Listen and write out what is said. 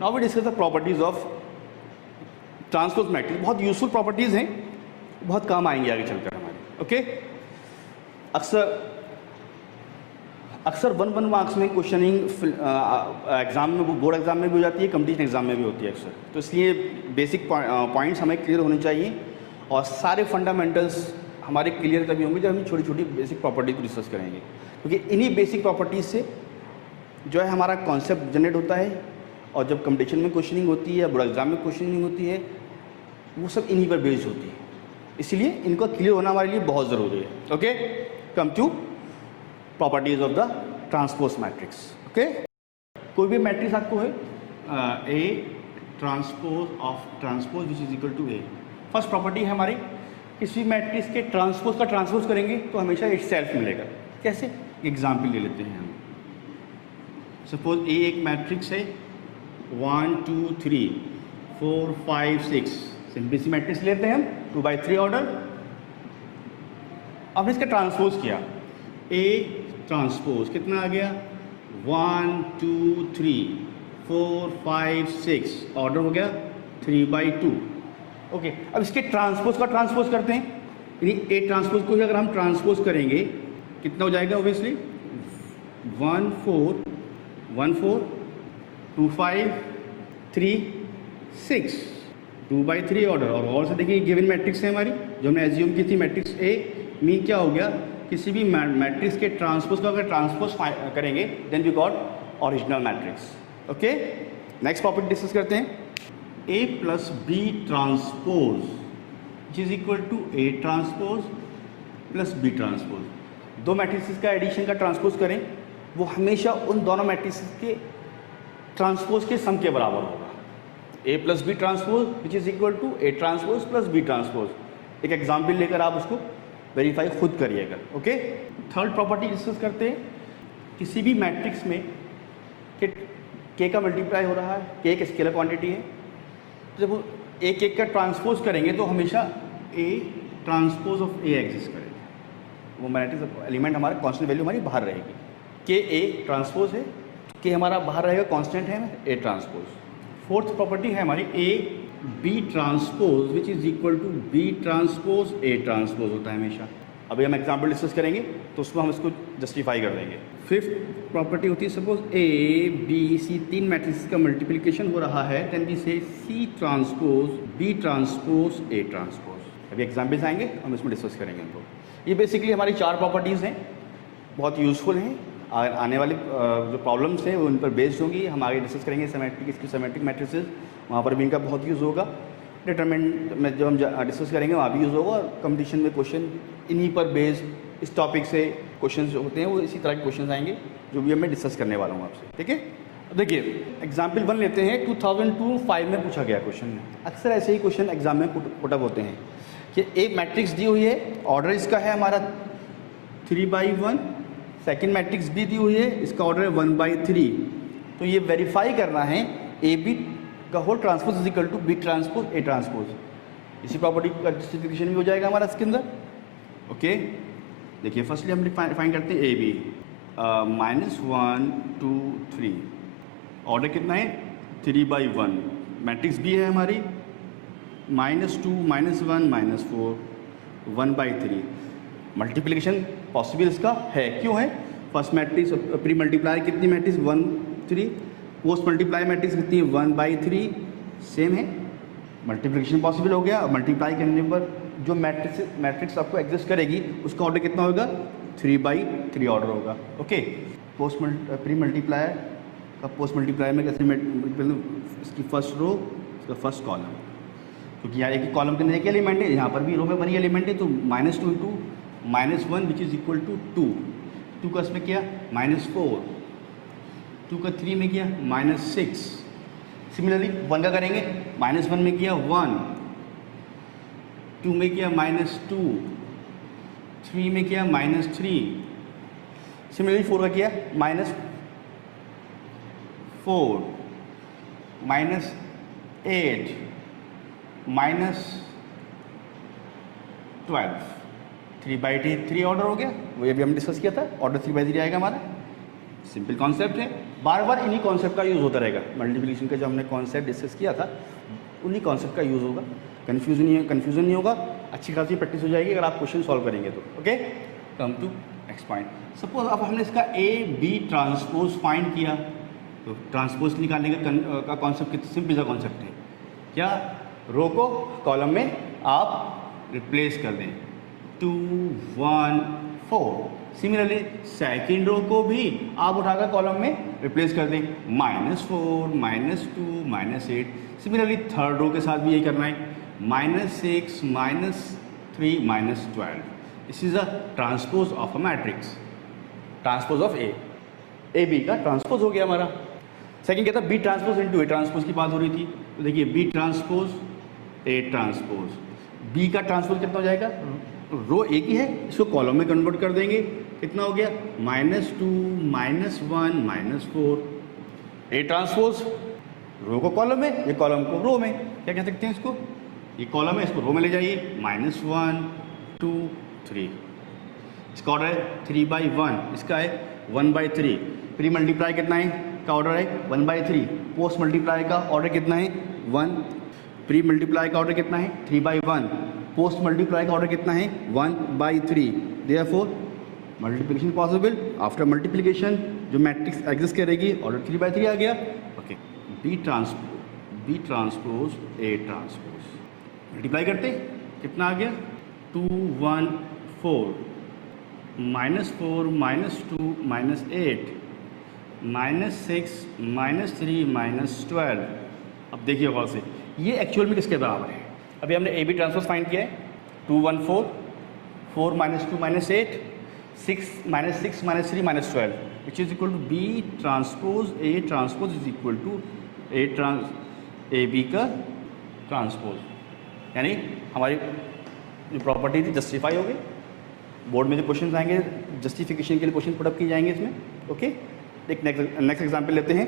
Now we discuss the properties of transpose matrix. बहुत useful properties हैं, बहुत काम आएंगे आगे चलकर हमारे। ओके, अक्सर 1 मार्क्स में क्वेश्चनिंग एग्जाम में, बोर्ड एग्जाम में भी हो जाती है, कंपटीशन एग्जाम में भी होती है अक्सर। तो इसलिए बेसिक पॉइंट्स हमें क्लियर होने चाहिए और सारे फंडामेंटल्स हमारे क्लियर तभी होंगे जब हम छोटी छोटी बेसिक प्रॉपर्टी को डिस्कस करेंगे, क्योंकि इन्हीं बेसिक प्रॉपर्टीज से जो है हमारा कॉन्सेप्ट जनरेट होता है और जब कंपटीशन में क्वेश्चनिंग होती है या बोर्ड एग्जाम में क्वेश्चनिंग होती है वो सब इन्हीं पर बेस्ड होती है। इसलिए इनको क्लियर होना हमारे लिए बहुत ज़रूरी है। Okay, come to properties of the transpose matrix. Okay, कोई भी मैट्रिक्स आपको है A transpose of transpose which is equal to A. First property है हमारी, किसी मैट्रिक्स के ट्रांसपोज का ट्रांसपोज करेंगे तो हमेशा इट सेल्फ मिलेगा। कैसे? एग्जाम्पल ले लेते हैं हम। सपोज ए एक मैट्रिक्स है 1 2 3 4 5 6, सिंपल सी मैट्रिक्स लेते हैं हम 2/3 ऑर्डर। अब इसका ट्रांसपोज किया, ए ट्रांसपोज कितना आ गया 1 2 3 4 5 6, ऑर्डर हो गया 3/2। ओके, अब इसके ट्रांसपोज का ट्रांसपोज करते हैं, यानी ए ट्रांसपोज को अगर हम ट्रांसपोज करेंगे कितना हो जाएगा? Obviously 1 4 1 4 2 5 3 6, 2/3 order. और से देखिए गिवन मैट्रिक्स है हमारी जो हमने एज्यूम की थी, मैट्रिक्स ए मीन क्या हो गया? किसी भी मैट्रिक्स के ट्रांसपोज का अगर ट्रांसपोज करेंगे then we got original matrix. Okay, next property discuss करते हैं। A plus B transpose which is equal to A transpose plus B transpose. दो मैट्रिक्स का एडिशन का ट्रांसपोज करें वो हमेशा उन दोनों मैट्रिक्स के ट्रांसपोज के सम के बराबर होगा। A plus B transpose which is equal to A transpose plus B transpose. एक एग्जाम्पल लेकर आप उसको वेरीफाई खुद करिएगा। ओके, थर्ड प्रॉपर्टी डिस्कस करते हैं। किसी भी मैट्रिक्स में के का मल्टीप्लाई हो रहा है, के एक स्केलर क्वांटिटी है, तो जब एक एक का ट्रांसपोज करेंगे तो हमेशा ए ट्रांसपोज ऑफ ए एग्जिस्ट करेगा। वो मैट्रिक्स एलिमेंट हमारा कांस्टेंट वैल्यू हमारी बाहर रहेगी। के ए ट्रांसपोज है, के हमारा बाहर रहेगा, कांस्टेंट है ए ट्रांसपोज। फोर्थ प्रॉपर्टी है हमारी A B transpose which is equal to B transpose A transpose होता है हमेशा। अभी हम एग्जाम्पल डिस्कस करेंगे तो उसमें हम इसको जस्टिफाई कर देंगे। फिफ्थ प्रॉपर्टी होती है, सपोज ए बी सी तीन मैट्रिक्स का मल्टीप्लिकेशन हो रहा है, then we say C transpose B transpose A transpose. अभी एग्जाम्पल्स आएंगे हम इसमें डिस्कस करेंगे इनको। ये बेसिकली हमारी चार प्रॉपर्टीज़ हैं, बहुत यूजफुल हैं। आने वाले जो प्रॉब्लम्स हैं वो उन पर बेस्ड होंगी। हम आगे डिस्कस करेंगे सिमेट्रिक मैट्रिसेस, वहाँ पर भी इनका बहुत यूज़ होगा। डिटरमिनेंट में जब हम डिस्कस करेंगे वहाँ भी यूज़ होगा, और कंपटीशन में क्वेश्चन इन्हीं पर बेस्ड इस टॉपिक से क्वेश्चन जो होते हैं वो इसी तरह के क्वेश्चन आएंगे जो भी मैं डिस्कस करने वाला हूँ आपसे। ठीक है, अब देखिए एग्जाम्पल 1 लेते हैं। 2002-5 में पूछा गया क्वेश्चन। अक्सर ऐसे ही क्वेश्चन एग्जाम में पुटअप होते हैं कि एक मैट्रिक्स दी हुई है, ऑर्डर इसका है हमारा 3/1, सेकेंड मैट्रिक्स भी दी हुई है, इसका ऑर्डर है 1/3। तो ये वेरीफाई करना है ए बी का whole transpose is equal to B transpose A transpose. इसी प्रॉपर्टी का जस्टिफिकेशन भी हो जाएगा हमारा इसके अंदर। ओके, देखिए फर्स्टली हम फाइंड करते हैं ए बी -1 2 3, ऑर्डर कितना है 3/1, मैट्रिक्स बी है हमारी -2 -1 -4 1/3। मल्टीप्लिकेशन पॉसिबल इसका है, क्यों है? फर्स्ट मैट्रिक्स प्री मल्टीप्लाई कितनी मैट्रिक्स 1 3, पोस्ट मल्टीप्लाई मैट्रिक्स कितनी है 1/3, सेम है, मल्टीप्लिकेशन पॉसिबल हो गया। मल्टीप्लाई करने पर जो मैट्रिक्स आपको एग्जिस्ट करेगी उसका ऑर्डर कितना होगा 3/3 ऑर्डर होगा। ओके, प्री मल्टीप्लाई का पोस्ट मल्टीप्लाई में कैसे इसकी फर्स्ट रो इसका फर्स्ट कॉलम, क्योंकि यहाँ एक ही कॉलम के अंदर एक एलिमेंट है, यहाँ पर भी रो में बनी एलिमेंट है, तो -2 × -1 विच इज़ इक्वल टू 2। 2 का इसमें किया -4, 2 का 3 में किया -6। सिमिलरली 1 का करेंगे, -1 में किया 1, 2 में किया -2, 3 में किया -3। सिमिलरली 4 का किया -4, -8, -12, 3/3 ऑर्डर हो गया। वो ये भी हम डिस्कस किया था, ऑर्डर 3/3 आएगा हमारा। सिंपल कॉन्सेप्ट है, बार बार इन्हीं कॉन्सेप्ट का यूज़ होता रहेगा। मल्टीप्लिकेशन का जो हमने कॉन्सेप्ट डिस्कस किया था उन्हीं कॉन्सेप्ट का यूज़ होगा, कन्फ्यूजन नहीं होगा, अच्छी खासी प्रैक्टिस हो जाएगी अगर आप क्वेश्चन सॉल्व करेंगे तो। Okay, come to next point. Suppose अब हमने इसका ए बी ट्रांसपोज फाइंड किया, तो ट्रांसपोज निकालने का कॉन्सेप्ट कितना सिंपल सा कॉन्सेप्ट है, क्या रो को कॉलम में आप रिप्लेस कर दें 2 1 4। सिमिलरली सेकेंड रो को भी आप उठाकर कॉलम में रिप्लेस कर दें -4 -2 -8। सिमिलरली थर्ड रो के साथ भी यही करना है -6 -3 -12। This is a transpose of a matrix, transpose of A B का ट्रांसपोज हो गया हमारा। सेकंड क्या था, B transpose into A transpose की बात हो रही थी, तो देखिए B transpose A transpose, B का ट्रांसपोज कितना हो जाएगा, रो एक ही है इसको कॉलम में कन्वर्ट कर देंगे, कितना हो गया -2 -1 -4। ए ट्रांसपोज रो को कॉलम में, ये कॉलम को रो में, क्या कह सकते हैं इसको, ये कॉलम है इसको रो में ले जाइए -1 2 3। इसका ऑर्डर है 3/1, इसका है 1/3। प्री मल्टीप्लाई कितना है का ऑर्डर है 1/3, पोस्ट मल्टीप्लाई का ऑर्डर कितना है 1, प्री मल्टीप्लाई का ऑर्डर कितना है 3/1, पोस्ट मल्टीप्लाई का ऑर्डर कितना है 1/3। Therefore multiplication possible, after multiplication जो मैट्रिक्स एग्जिस्ट करेगी ऑर्डर 3/3 आ गया। Okay, B transpose A transpose multiply करते कितना आ गया 2 1 4 -4 -2 -8 -6 -3 -12। अब देखिए गौर से ये एक्चुअल में किसके बराबर है। अभी हमने ए बी ट्रांसपोज फाइंड किया है 2 1 4 4 -2 -8 6 -3 -12 which is equal to B transpose is equal to A B का ट्रांसपोज, यानी हमारी जो प्रॉपर्टी थी जस्टिफाई हो गई। बोर्ड में जो क्वेश्चन आएंगे जस्टिफिकेशन के लिए क्वेश्चन पुटअप किए जाएंगे इसमें। ओके, एक नेक्स्ट एग्जाम्पल लेते हैं।